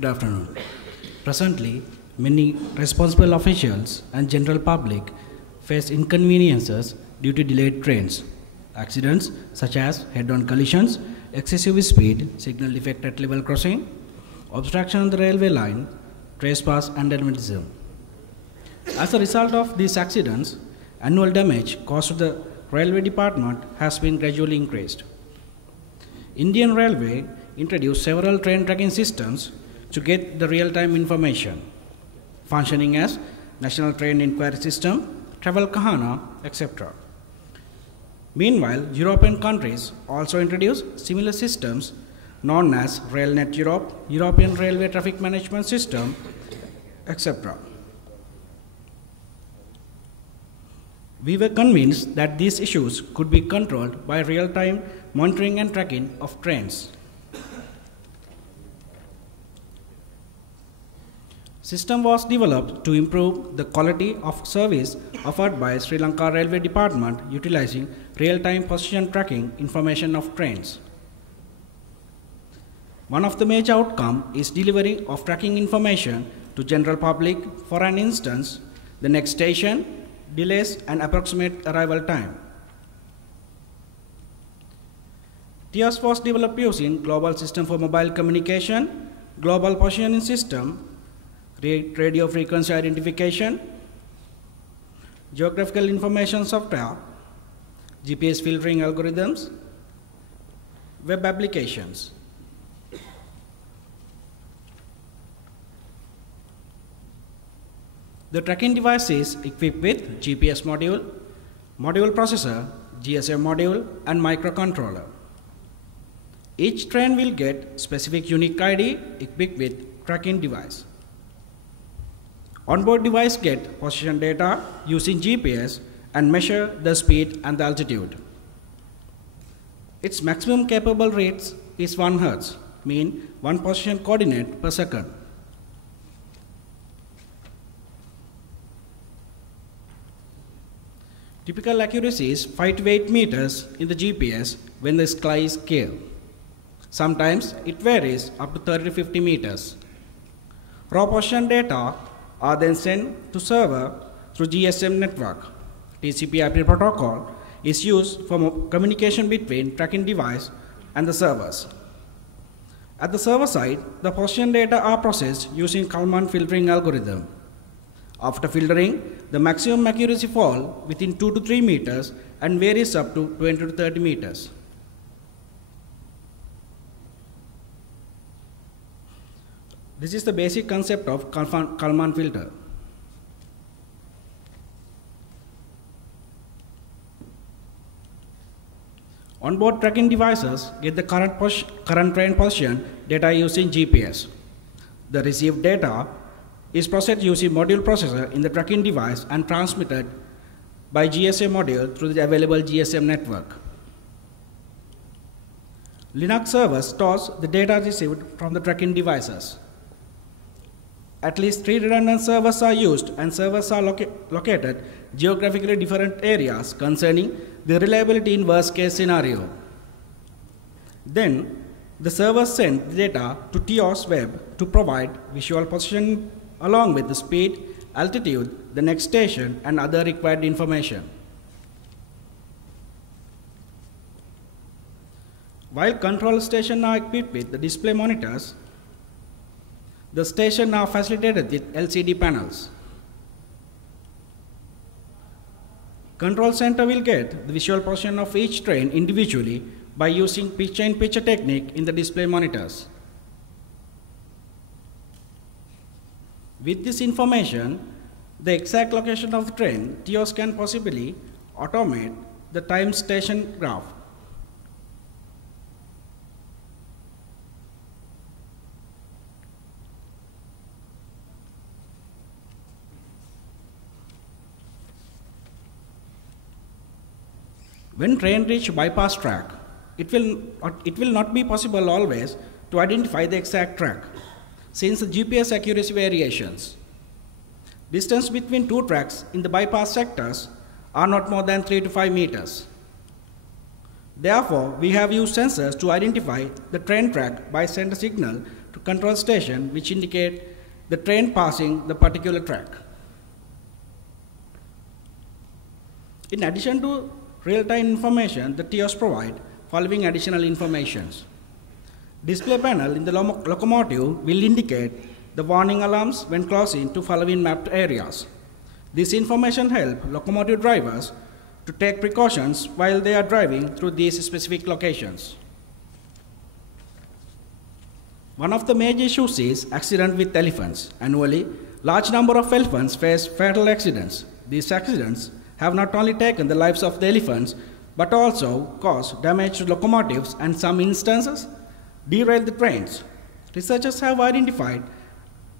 Good afternoon. Presently, many responsible officials and general public face inconveniences due to delayed trains. Accidents such as head-on collisions, excessive speed, signal defect at level crossing, obstruction on the railway line, trespass and vandalism. As a result of these accidents, annual damage caused to the railway department has been gradually increased. Indian Railway introduced several train tracking systems to get the real-time information, functioning as National Train Inquiry System, Travel Kahana, etc. Meanwhile, European countries also introduced similar systems known as RailNet Europe, European Railway Traffic Management System, etc. We were convinced that these issues could be controlled by real-time monitoring and tracking of trains. System was developed to improve the quality of service offered by Sri Lanka Railway Department utilizing real-time position tracking information of trains. One of the major outcomes is delivery of tracking information to general public, for an instance, the next station, delays and approximate arrival time. TIOS was developed using Global System for Mobile Communication, Global Positioning System, Radio Frequency Identification, Geographical Information Software, GPS filtering algorithms, web applications. The tracking device is equipped with GPS module, module processor, GSM module, and microcontroller. Each train will get specific unique ID equipped with tracking device. Onboard device get position data using GPS and measure the speed and the altitude. Its maximum capable rates is 1 Hz, mean 1 position coordinate per second. Typical accuracy is 5 to 8 meters in the GPS when the sky is clear. Sometimes it varies up to 30 to 50 meters. Raw position data are then sent to server through GSM network. TCP/IP protocol is used for communication between tracking device and the servers. At the server side, the position data are processed using Kalman filtering algorithm. After filtering, the maximum accuracy falls within 2 to 3 meters and varies up to 20 to 30 meters. This is the basic concept of Kalman filter. Onboard tracking devices get the current train position data using GPS. The received data is processed using module processor in the tracking device and transmitted by GSM module through the available GSM network. Linux server stores the data received from the tracking devices. At least 3 redundant servers are used, and servers are located geographically different areas concerning the reliability in worst case scenario. Then the servers send the data to TIOS web to provide visual position along with the speed, altitude, the next station, and other required information. While control stations are equipped with the display monitors, the stations are facilitated with LCD panels. Control center will get the visual position of each train individually by using picture-in-picture technique in the display monitors. With this information, the exact location of the train, TIOS can possibly automate the time station graph. When train reach bypass track, it will not be possible always to identify the exact track, since the GPS accuracy variations. Distance between 2 tracks in the bypass sectors are not more than 3 to 5 meters. Therefore, we have used sensors to identify the train track by send a signal to control station which indicate the train passing the particular track. In addition to real-time information, the TIOS provide following additional informations. Display panel in the locomotive will indicate the warning alarms when crossing to following mapped areas. This information helps locomotive drivers to take precautions while they are driving through these specific locations. One of the major issues is accident with elephants. Annually, large number of elephants face fatal accidents. These accidents have not only taken the lives of the elephants, but also caused damage to locomotives and some instances derailed the trains. Researchers have identified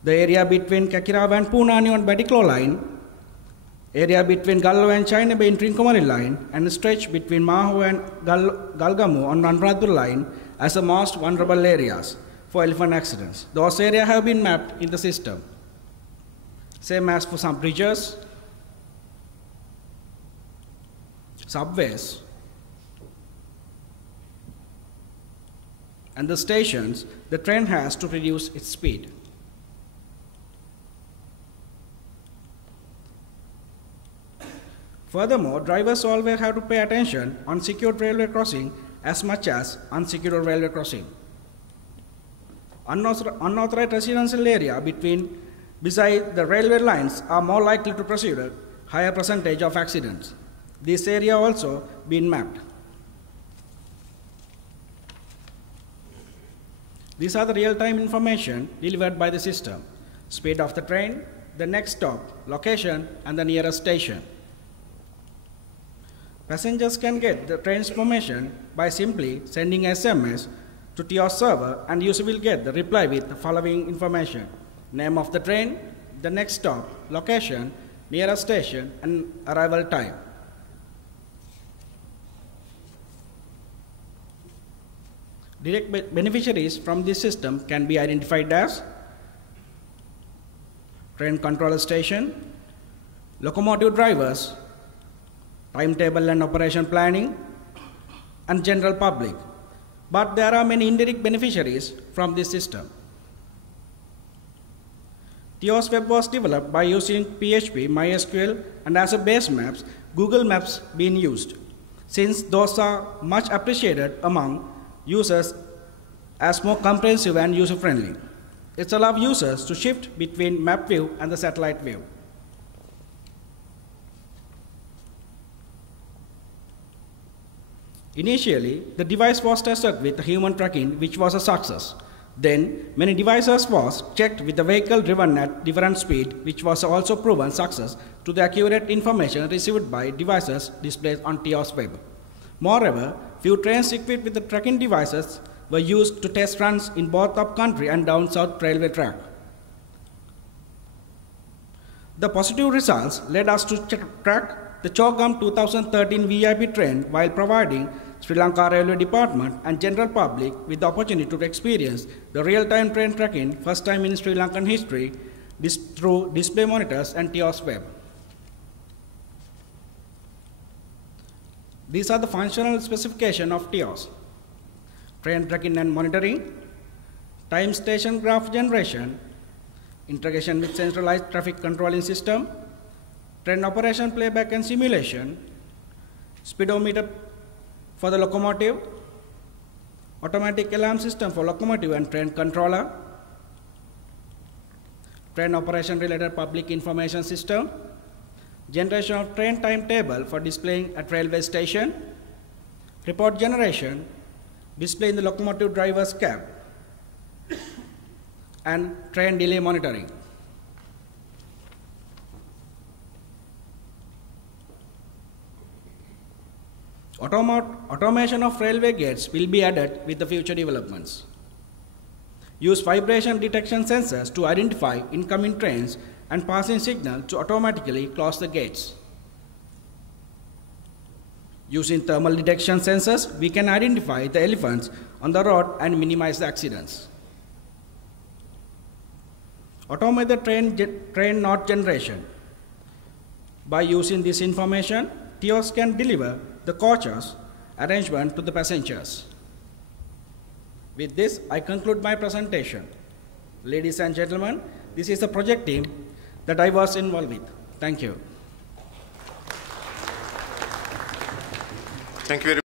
the area between Kakirawa and Punani on Batiklo line, area between Gallo and China Bay in Trincomalee line, and a stretch between Maho and Galgamu on Anuradhapura line as the most vulnerable areas for elephant accidents. Those areas have been mapped in the system. Same as for some bridges, subways, and the stations, the train has to reduce its speed. Furthermore, drivers always have to pay attention on secured railway crossing as much as unsecured railway crossing. Unauthorized residential area beside the railway lines are more likely to proceed a higher percentage of accidents. This area also been mapped. These are the real-time information delivered by the system: speed of the train, the next stop, location, and the nearest station. Passengers can get the train's information by simply sending SMS to TIOS server, and user will get the reply with the following information: name of the train, the next stop, location, nearest station, and arrival time. Direct beneficiaries from this system can be identified as train controller station, locomotive drivers, timetable and operation planning, and general public. But there are many indirect beneficiaries from this system. TIOS Web was developed by using PHP, MySQL, and as a base maps, Google Maps being used, since those are much appreciated among users as more comprehensive and user-friendly. It allows users to shift between map view and the satellite view. Initially, the device was tested with human tracking, which was a success. Then, many devices was checked with the vehicle driven at different speed, which was also proven success to the accurate information received by devices displayed on TIOS Web. Moreover, few trains equipped with the tracking devices were used to test runs in both up-country and down-south railway track. The positive results led us to track the Chogam 2013 VIP train while providing Sri Lanka Railway Department and general public with the opportunity to experience the real-time train tracking first time in Sri Lankan history through display monitors and TIOS Web. These are the functional specifications of TIOS: train tracking and monitoring, time station graph generation, integration with centralized traffic controlling system, train operation playback and simulation, speedometer for the locomotive, automatic alarm system for locomotive and train controller, train operation related public information system, generation of train timetable for displaying at railway station, report generation, display in the locomotive driver's cab, and train delay monitoring. Automation of railway gates will be added with the future developments. Use vibration detection sensors to identify incoming trains and passing signal to automatically close the gates. Using thermal detection sensors, we can identify the elephants on the road and minimize the accidents. Automate the train note generation. By using this information, TIOS can deliver the coaches arrangement to the passengers. With this, I conclude my presentation. Ladies and gentlemen, this is the project team that I was involved with. Thank you. Thank you very